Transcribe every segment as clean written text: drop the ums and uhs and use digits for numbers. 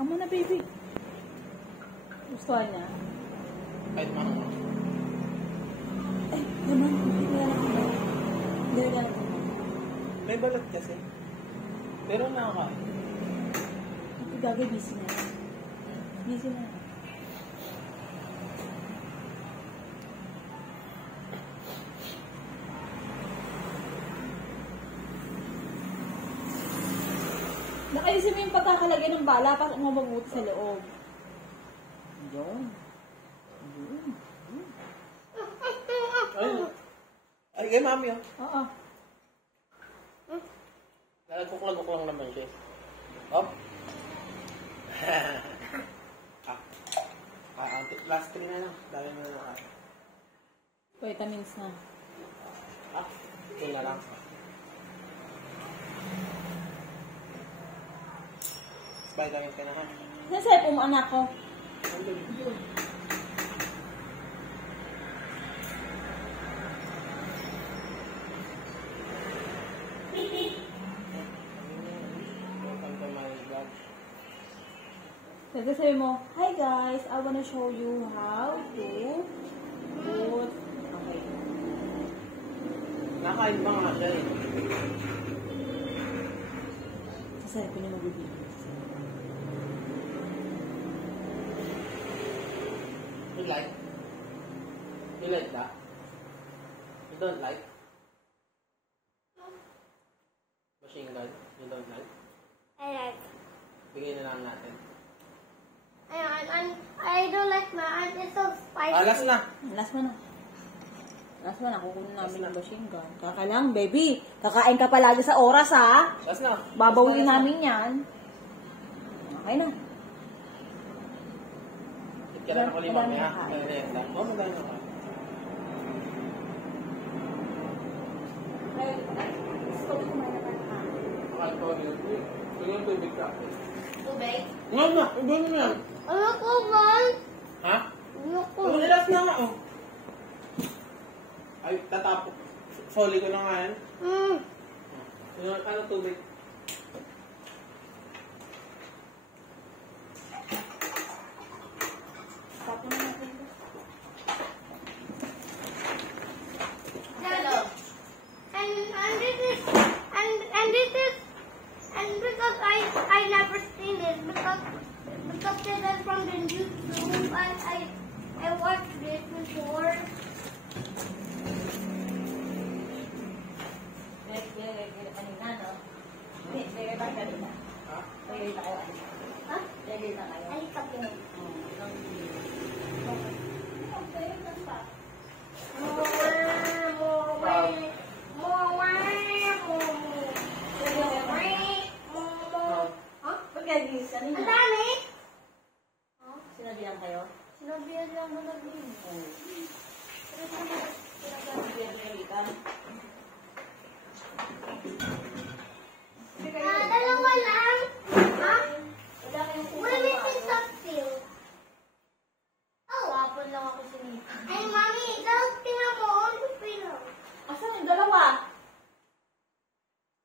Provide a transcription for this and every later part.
Tama na, baby. Gusto niya? Kahit manong. Ay, naman. Hindi na lang. Hindi na lang. May balat kasi. Pero nakakain. Ito gagawin, busy na. Busy na. Nakalisin mo yung pagkakalagay ng bala para mabuti sa loob. Yun. Yun. Ay, kay mami oh. Oo. Nagkuklagok lang naman siya. Hop. Last 3 na lang. Dami na lang. Vitamins na. Ito na lang. Vitamins ka na ha. Nasa'yo po mo anak ko. Yun. Welcome to my vlog. Kasi sabi mo, hi guys, I wanna show you how to put... Okay. Nakain ba nga siya eh? Kasi ko niya magbibigay. You like? You like that? You don't like? Machine gun? You don't like? I like. Bigyan na lang natin. I don't like my aunt. It's so spicy. Last na! Last mo na. Last mo na, kukunin namin ng machine gun. Kaka lang, baby. Kakain ka palagi sa oras, ha? Last na! Babawin namin yan. Okay na. Kailangan ko limang niya. Oo, madami na ka. Mahal ko rin. Tingnan ko yung big ka. Tubig? Nga na! Iba na yan! Ano ko, man? Ha? Ano ko? Last na nga oh. Ay, tatapok. Soli ko na nga yan. Ano tubig? Tapos na natin. Hello. And this is because I never seen it because it is from the YouTube. I watched it before. Kanina, no? Lagay ba kanina? Ha? Lagay na kayo. Ha? Lagay na kayo. Ay, kape. Ang dami. Sinabihan kayo? Sinabihan lang mo naging. Dalawa lang. Ha? Wala may still. Oh. Wapon lang ako sinita. Ay, mami, dapat tingnan mo. Ano pila? Asan yung dalawa?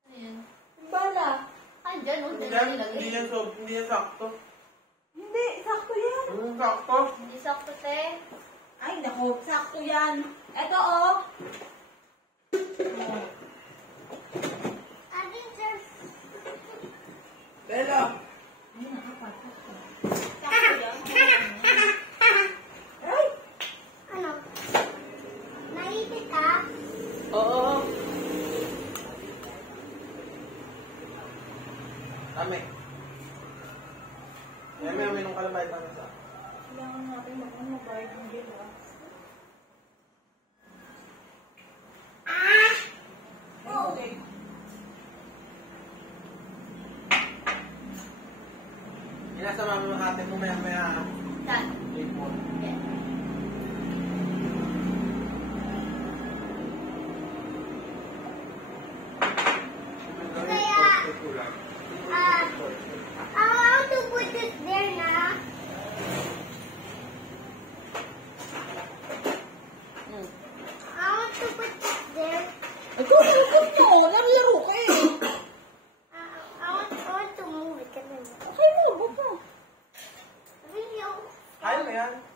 Ano yan? Bala. Andyan, oh. Hindi yan sakto. Hindi, sakto yan. Sakto? Hindi sakto, te. Ay, naku, sakto yan. Eto, oh. Ating sir. Bella! Ay! Ano? Naipit ka? Oo. Dami. May uminom ka lang ba ito sa? Kailangan natin mag-bayad ng bill, ah. Okay. Inasama mo ate mo maya-maya. Saan? Late mo. I want to put it there na. I want to put it there. Ikaw, nalukot nyo. Laro-laro ka eh. I want to move it. Okay mo, wag mo. yan.